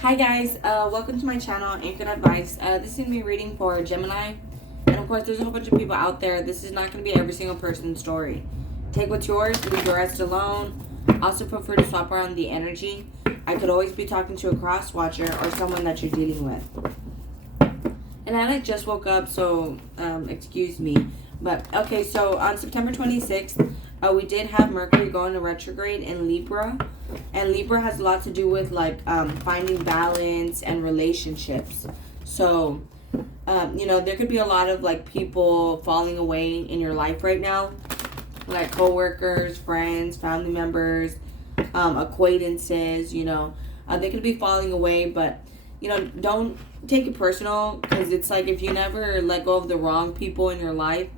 Hi guys, welcome to my channel, Anchored Advice. This is going to be reading for Gemini. And of course, there's a whole bunch of people out there. This is not going to be every single person's story. Take what's yours, leave the rest alone. Also feel free to swap around the energy. I could always be talking to a cross watcher or someone that you're dealing with. And I just woke up, so excuse me. But okay, so on September 26th, we did have Mercury go into retrograde in Libra. And Libra has a lot to do with finding balance and relationships. So, there could be a lot of people falling away in your life right now. Like co-workers, friends, family members, acquaintances, they could be falling away, but don't take it personal, because it's like if you never let go of the wrong people in your life,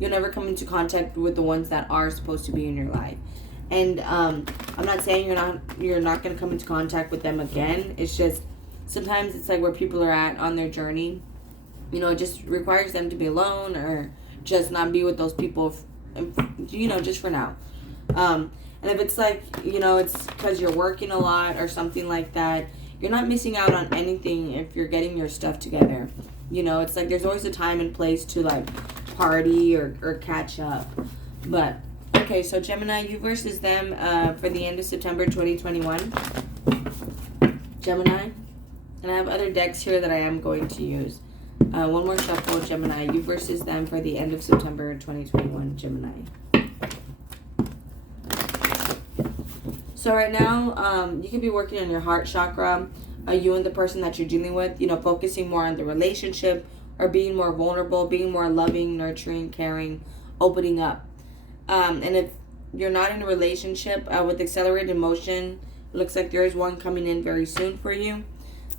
you'll never come into contact with the ones that are supposed to be in your life. And I'm not saying you're not going to come into contact with them again. It's just sometimes it's like where people are at on their journey. It just requires them to be alone or just not be with those people, just for now. And if it's it's because you're working a lot or something like that, you're not missing out on anything if you're getting your stuff together. It's like there's always a time and place to party or catch up. But okay, so Gemini, you versus them for the end of September 2021. Gemini. And I have other decks here that I am going to use. One more shuffle, Gemini. You versus them for the end of September 2021, Gemini. So right now, you could be working on your heart chakra. You and the person that you're dealing with, focusing more on the relationship or being more vulnerable, being more loving, nurturing, caring, opening up. And if you're not in a relationship with accelerated motion, it looks like there is one coming in very soon for you.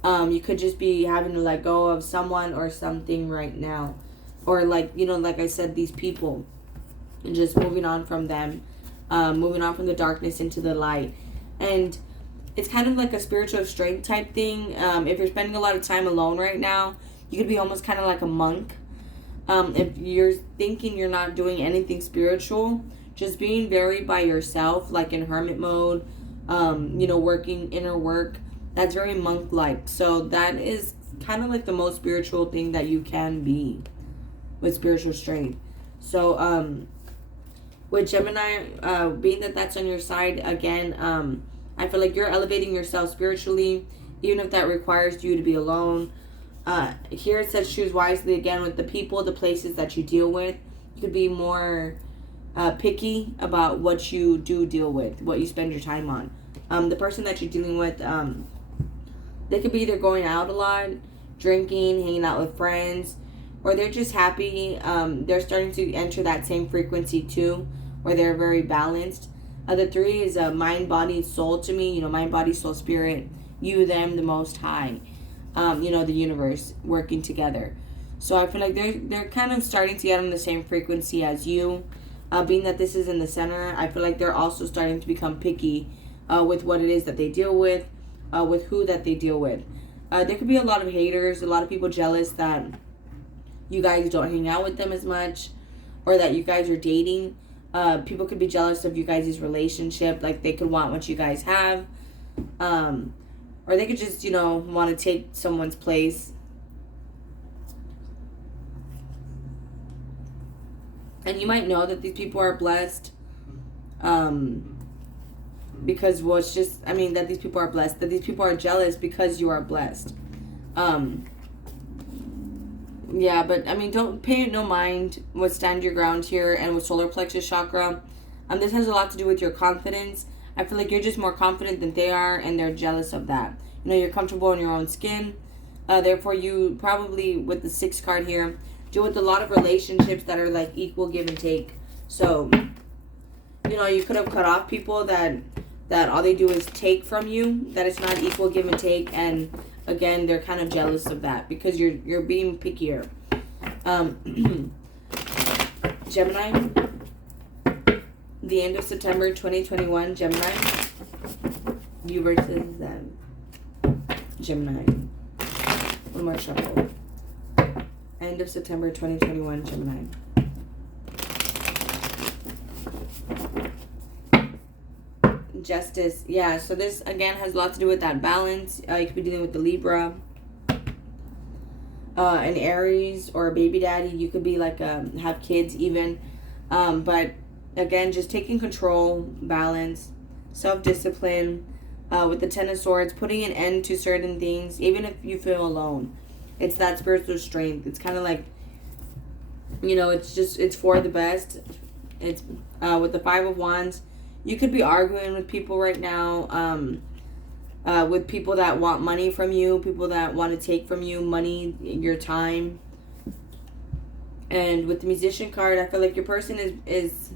You could just be having to let go of someone or something right now. Or like I said, these people. And just moving on from them. Moving on from the darkness into the light. And it's kind of like a spiritual strength type thing. If you're spending a lot of time alone right now, you could be almost kind of like a monk. If you're thinking you're not doing anything spiritual, just being very by yourself, like in hermit mode, working inner work, that's very monk-like. So that is kind of like the most spiritual thing that you can be with spiritual strength. So, with Gemini, being that that's on your side, again, I feel like you're elevating yourself spiritually, even if that requires you to be alone. Here it says choose wisely again with the people, the places that you deal with. You could be more picky about what you do deal with, what you spend your time on. The person that you're dealing with, they could be either going out a lot, drinking, hanging out with friends, or they're just happy. They're starting to enter that same frequency too, where they're very balanced. The 3 is mind, body, soul to me. Mind, body, soul, spirit. You, them, the Most High. The universe working together. So I feel like they're kind of starting to get on the same frequency as you. Being that this is in the center, I feel like they're also starting to become picky with what it is that they deal with who that they deal with. There could be a lot of haters, a lot of people jealous that you guys don't hang out with them as much, or that you guys are dating. People could be jealous of you guys' relationship, like they could want what you guys have. Or they could just, want to take someone's place. And you might know that these people are blessed. Because, it's just, that these people are blessed. That these people are jealous because you are blessed. Yeah, but, don't pay no mind with stand your ground here and with solar plexus chakra. This has a lot to do with your confidence. I feel like you're just more confident than they are, and they're jealous of that. You're comfortable in your own skin. Therefore, you probably, with the 6 card here, deal with a lot of relationships that are like equal give and take. So, you could have cut off people that all they do is take from you, that it's not equal give and take. And again, they're kind of jealous of that because you're being pickier. Gemini. The end of September 2021, Gemini. You versus them. Gemini. One more shuffle. End of September 2021, Gemini. Justice. Yeah, so this, again, has a lot to do with that balance. You could be dealing with the Libra. An Aries or a baby daddy. You could be like, have kids even. But, again, just taking control, balance, self-discipline. With the Ten of Swords, putting an end to certain things, even if you feel alone. It's that spiritual strength. It's kind of like, it's for the best. It's with the Five of Wands. You could be arguing with people right now, with people that want money from you, people that want to take from you money, your time. And with the Musician card, I feel like your person is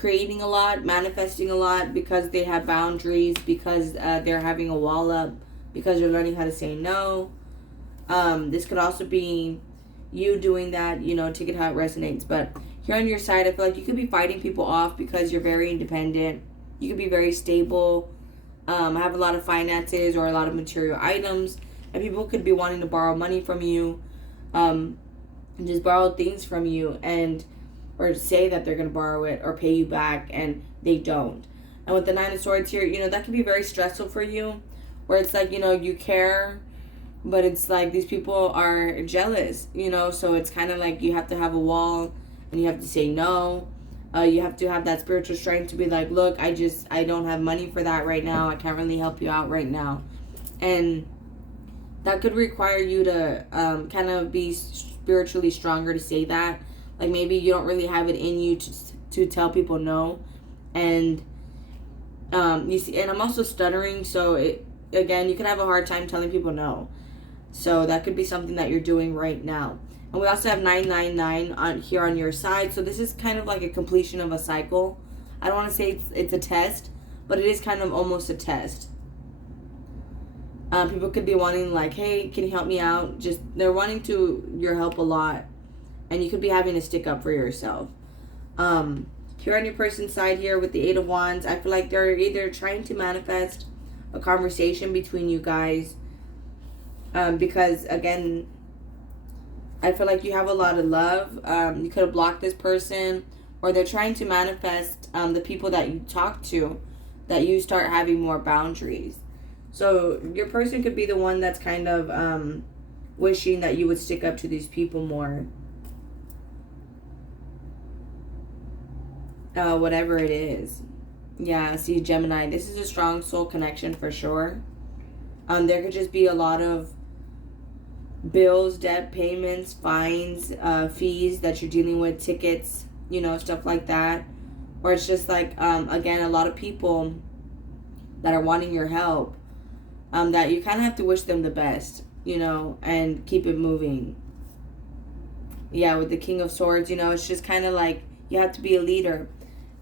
creating a lot, manifesting a lot, because they have boundaries, because they're having a wall up, because they're learning how to say no. This could also be you doing that, take it how it resonates. But here on your side, I feel like you could be fighting people off because you're very independent. You could be very stable, have a lot of finances or a lot of material items, and people could be wanting to borrow money from you, and just borrow things from you, or say that they're going to borrow it or pay you back, and they don't. And with the Nine of Swords here, that can be very stressful for you, where it's like, you care, but it's like these people are jealous, so it's kind of like you have to have a wall, and you have to say no. You have to have that spiritual strength to be like, look, I don't have money for that right now. I can't really help you out right now. And that could require you to kind of be spiritually stronger to say that. Like, maybe you don't really have it in you to tell people no. And you see, and I'm also stuttering, so again, you can have a hard time telling people no. So that could be something that you're doing right now. And we also have 999 here on your side. So this is kind of like a completion of a cycle. I don't want to say it's a test, but it is kind of almost a test. People could be wanting, like, hey, can you help me out? They're wanting your help a lot. And you could be having to stick up for yourself. Here on your person's side here with the Eight of Wands, I feel like they're either trying to manifest a conversation between you guys. Because, again, I feel like you have a lot of love. You could have blocked this person. Or they're trying to manifest the people that you talk to, that you start having more boundaries. So your person could be the one that's kind of wishing that you would stick up to these people more. Whatever it is. Yeah, see, Gemini, this is a strong soul connection for sure. There could just be a lot of bills, debt, payments, fines, fees that you're dealing with, tickets, stuff like that. Or it's just like, again, a lot of people that are wanting your help, that you kind of have to wish them the best, and keep it moving. Yeah, with the King of Swords, it's just kind of like you have to be a leader.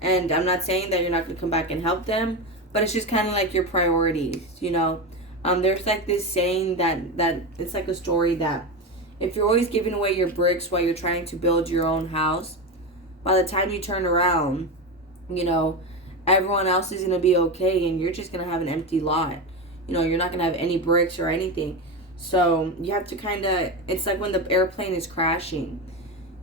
And I'm not saying that you're not going to come back and help them, but it's just kind of like your priorities, There's like this saying that it's like a story that if you're always giving away your bricks while you're trying to build your own house, by the time you turn around, everyone else is going to be okay and you're just going to have an empty lot. You're not going to have any bricks or anything. So you have to kind of, it's like when the airplane is crashing.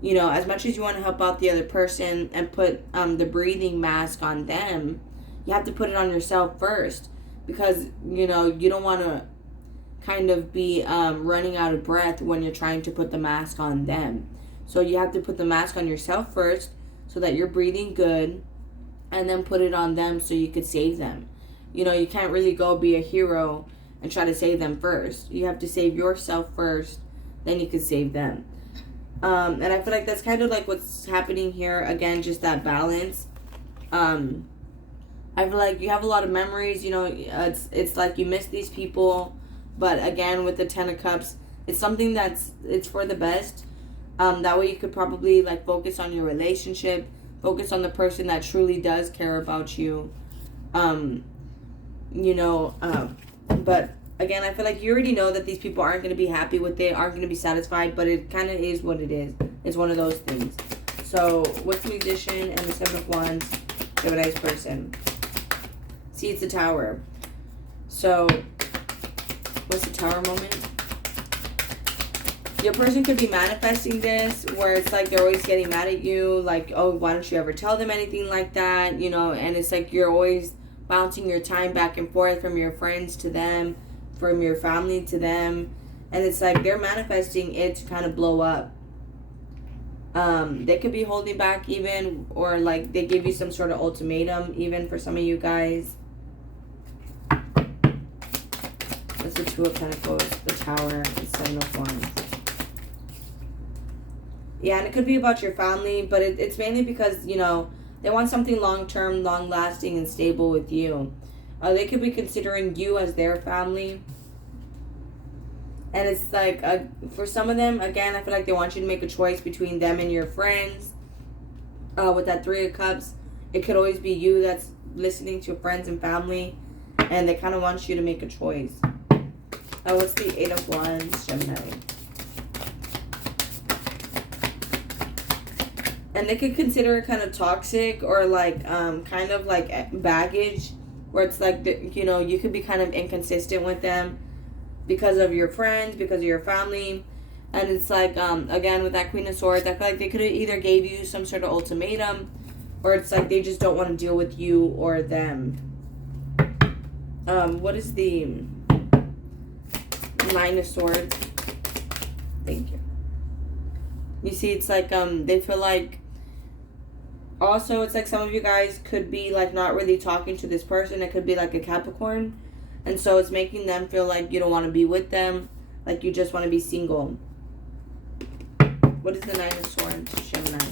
As much as you want to help out the other person and put the breathing mask on them, you have to put it on yourself first. Because, you don't want to kind of be running out of breath when you're trying to put the mask on them. So you have to put the mask on yourself first so that you're breathing good, and then put it on them so you could save them. You can't really go be a hero and try to save them first. You have to save yourself first, then you could save them. And I feel like that's kind of like what's happening here. Again, just that balance. I feel like you have a lot of memories, it's like you miss these people, but again, with the Ten of Cups, it's something it's for the best. That way you could probably like focus on your relationship, focus on the person that truly does care about you. But again, I feel like you already know that these people aren't going to be happy with it, aren't going to be satisfied, but it kind of is what it is. It's one of those things. So, what's the Musician and the Seven of Wands, Gemini's person? See, it's the Tower. So, what's the Tower moment? Your person could be manifesting this where it's like they're always getting mad at you. Like, oh, why don't you ever tell them anything like that? You know, and it's like you're always bouncing your time back and forth from your friends to them, from your family to them. And it's like they're manifesting it to kind of blow up. They could be holding back even, or like they give you some sort of ultimatum even for some of you guys. That's the Two of Pentacles, the Tower, and Seven of Wands. Yeah, and it could be about your family, but it's mainly because, you know, they want something long-term, long-lasting, and stable with you. They could be considering you as their family. And it's like, for some of them, again, I feel like they want you to make a choice between them and your friends. With that Three of Cups, it could always be you that's listening to your friends and family. And they kind of want you to make a choice. What's the Eight of Wands, Gemini? And they could consider it kind of toxic or like kind of like baggage, where it's like, you know, you could be kind of inconsistent with them because of your friends, because of your family. And it's like, again, with that Queen of Swords, I feel like they could have either gave you some sort of ultimatum, or it's like they just don't want to deal with you or them. What is the Nine of Swords? Thank you. You see, it's like they feel like, also it's like some of you guys could be like not really talking to this person. It could be like a Capricorn, and so it's making them feel like you don't want to be with them, like you just want to be single. What is the Nine of Swords, Gemini?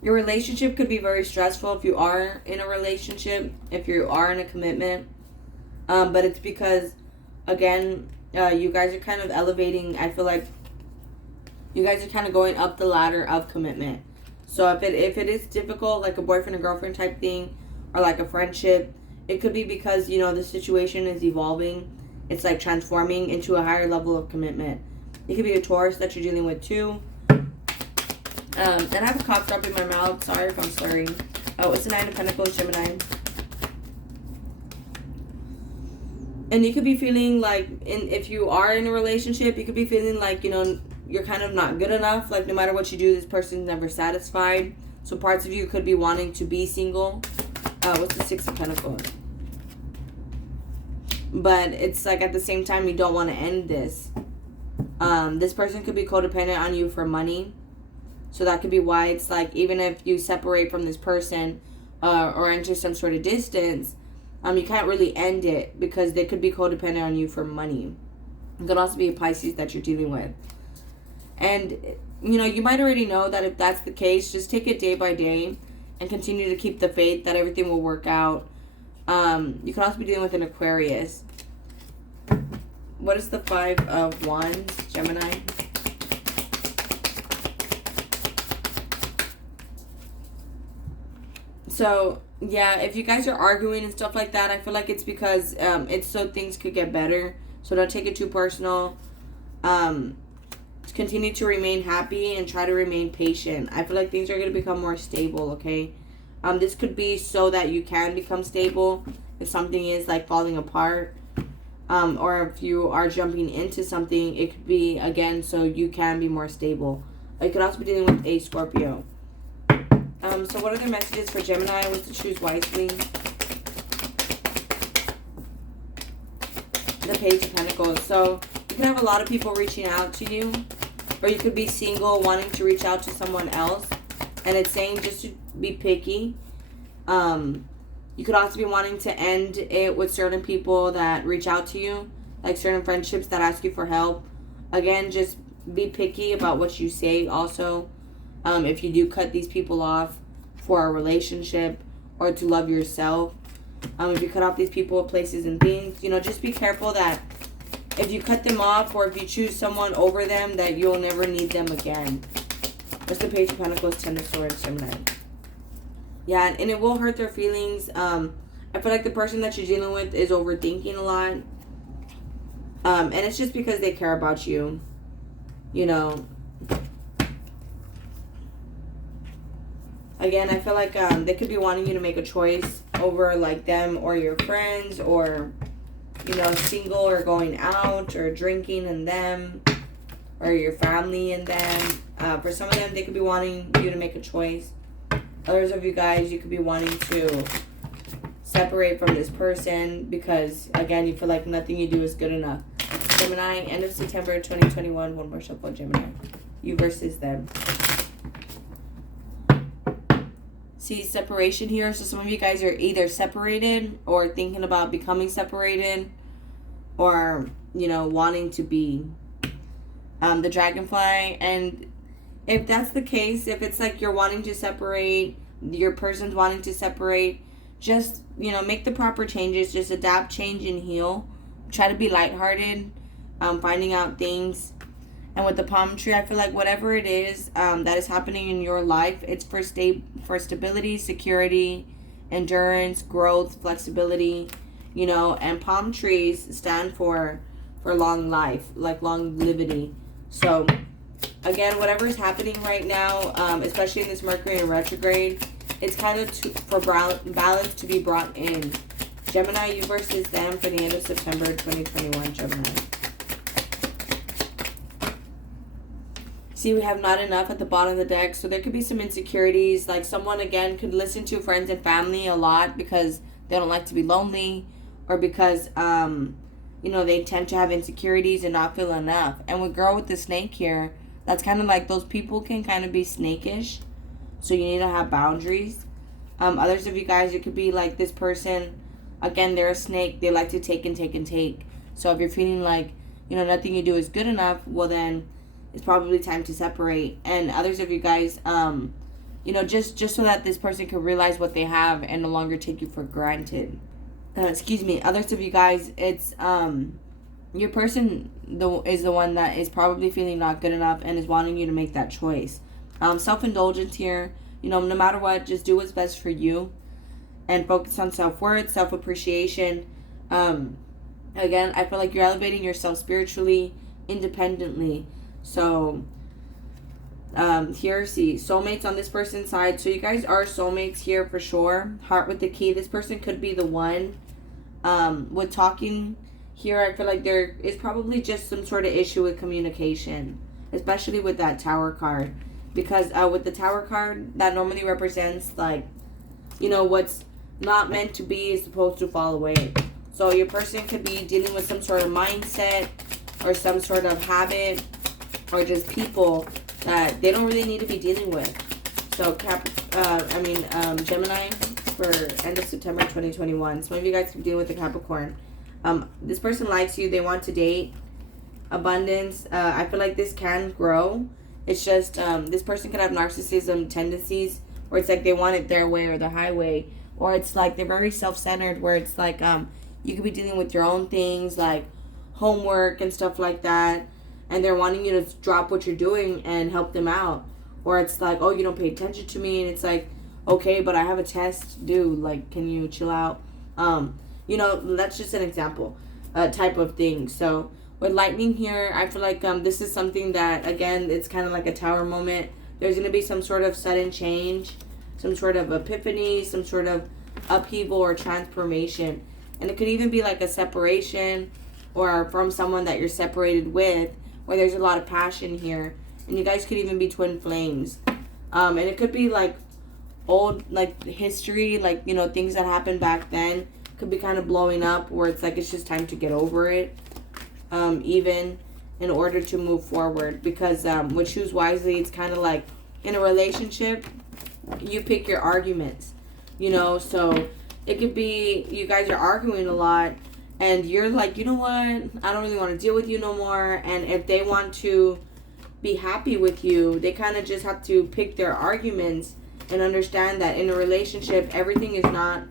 Your relationship could be very stressful if you are in a relationship, if you are in a commitment. But it's because, again, you guys are kind of elevating. I feel like you guys are kind of going up the ladder of commitment. So if it is difficult, like a boyfriend and girlfriend type thing, or like a friendship, it could be because, you know, the situation is evolving. It's like transforming into a higher level of commitment. It could be a Taurus that you're dealing with too. And I have a cough drop in my mouth. Sorry if I'm slurring. Oh, it's the Nine of Pentacles, Gemini. And you could be feeling like, if you are in a relationship, you could be feeling like, you know, you're kind of not good enough. Like, no matter what you do, this person's never satisfied. So parts of you could be wanting to be single. What's the Six of Pentacles? But it's like at the same time, you don't want to end this. This person could be codependent on you for money. So that could be why it's like, even if you separate from this person or enter some sort of distance, you can't really end it because they could be codependent on you for money. It could also be a Pisces that you're dealing with. And, you know, you might already know that if that's the case, just take it day by day and continue to keep the faith that everything will work out. You could also be dealing with an Aquarius. What is the Five of Wands, Gemini? So, yeah, if you guys are arguing and stuff like that, I feel like it's because it's so things could get better. So don't take it too personal. Continue to remain happy and try to remain patient. I feel like things are going to become more stable, okay? This could be so that you can become stable if something is like falling apart. Or if you are jumping into something, it could be, again, so you can be more stable. You could also be dealing with a Scorpio. So what are their messages for Gemini? What's to choose wisely? The Page of Pentacles. So you can have a lot of people reaching out to you, or you could be single wanting to reach out to someone else, and it's saying just to be picky. You could also be wanting to end it with certain people that reach out to you, like certain friendships that ask you for help. Again, just be picky about what you say also. If you do cut these people off for a relationship or to love yourself. If you cut off these people, places, and things, you know, just be careful that if you cut them off or if you choose someone over them, that you'll never need them again. What's the Page of Pentacles, Ten of Swords, Gemini? Yeah, and it will hurt their feelings. I feel like the person that you're dealing with is overthinking a lot. And it's just because they care about you. You know. Again, I feel like they could be wanting you to make a choice over like them or your friends, or single or going out or drinking and them, or your family and them. For some of them, they could be wanting you to make a choice. Others of you guys, you could be wanting to separate from this person because, again, you feel like nothing you do is good enough. Gemini, end of September 2021. One more shuffle, Gemini. You versus them. See, separation here. So some of you guys are either separated or thinking about becoming separated, or, wanting to be the dragonfly. And if that's the case, if it's like you're wanting to separate, your person's wanting to separate, just, make the proper changes. Just adapt, change, and heal. Try to be lighthearted, finding out things. And with the palm tree, I feel like whatever it is that is happening in your life, it's for stability, security, endurance, growth, flexibility, and palm trees stand for long life, like longevity. So, again, whatever is happening right now, especially in this Mercury in retrograde, it's kind of for balance to be brought in. Gemini, you versus them for the end of September 2021, Gemini. See, we have not enough at the bottom of the deck, so there could be some insecurities. Like someone, again, could listen to friends and family a lot because they don't like to be lonely, or because, they tend to have insecurities and not feel enough. And with girl with the snake here, that's kind of like those people can kind of be snakish, so you need to have boundaries. Others of you guys, it could be like this person, again, they're a snake. They like to take and take and take. So if you're feeling like, nothing you do is good enough, well then, it's probably time to separate. And others of you guys, just so that this person can realize what they have and no longer take you for granted. Others of you guys, it's your person is the one that is probably feeling not good enough and is wanting you to make that choice. Self-indulgence here, no matter what, just do what's best for you and focus on self-worth, self-appreciation. Again, I feel like you're elevating yourself spiritually, independently. So, here, see, soulmates on this person's side. So you guys are soulmates here for sure. Heart with the key. This person could be the one. With talking here, I feel like there is probably just some sort of issue with communication, especially with that Tower card. Because with the Tower card, that normally represents like, what's not meant to be is supposed to fall away. So your person could be dealing with some sort of mindset or some sort of habit, or just people that they don't really need to be dealing with. So, Gemini for end of September 2021. Some of you guys can deal with the Capricorn. This person likes you. They want to date. Abundance. I feel like this can grow. It's just this person could have narcissism tendencies, where it's like they want it their way or the highway. Or it's like they're very self-centered, where it's like you could be dealing with your own things, like homework and stuff like that. And they're wanting you to drop what you're doing and help them out. Or it's like, oh, you don't pay attention to me. And it's like, okay, but I have a test due. Like, can you chill out? That's just an example type of thing. So with lightning here, I feel like this is something that, again, it's kind of like a Tower moment. There's going to be some sort of sudden change, some sort of epiphany, some sort of upheaval or transformation. And it could even be like a separation, or from someone that you're separated with, where there's a lot of passion here. And you guys could even be twin flames. And it could be like old, like history, like, things that happened back then could be kind of blowing up, where it's like it's just time to get over it, even in order to move forward. Because with Choose Wisely, it's kind of like in a relationship, you pick your arguments, so it could be you guys are arguing a lot, and you're like, you know what, I don't really want to deal with you no more. And if they want to be happy with you, they kind of just have to pick their arguments and understand that in a relationship, everything is not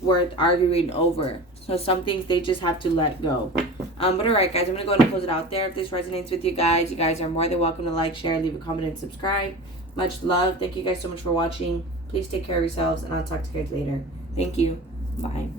worth arguing over. So some things they just have to let go. But alright, guys, I'm going to go ahead and close it out there. If this resonates with you guys are more than welcome to like, share, leave a comment, and subscribe. Much love. Thank you guys so much for watching. Please take care of yourselves, and I'll talk to you guys later. Thank you. Bye.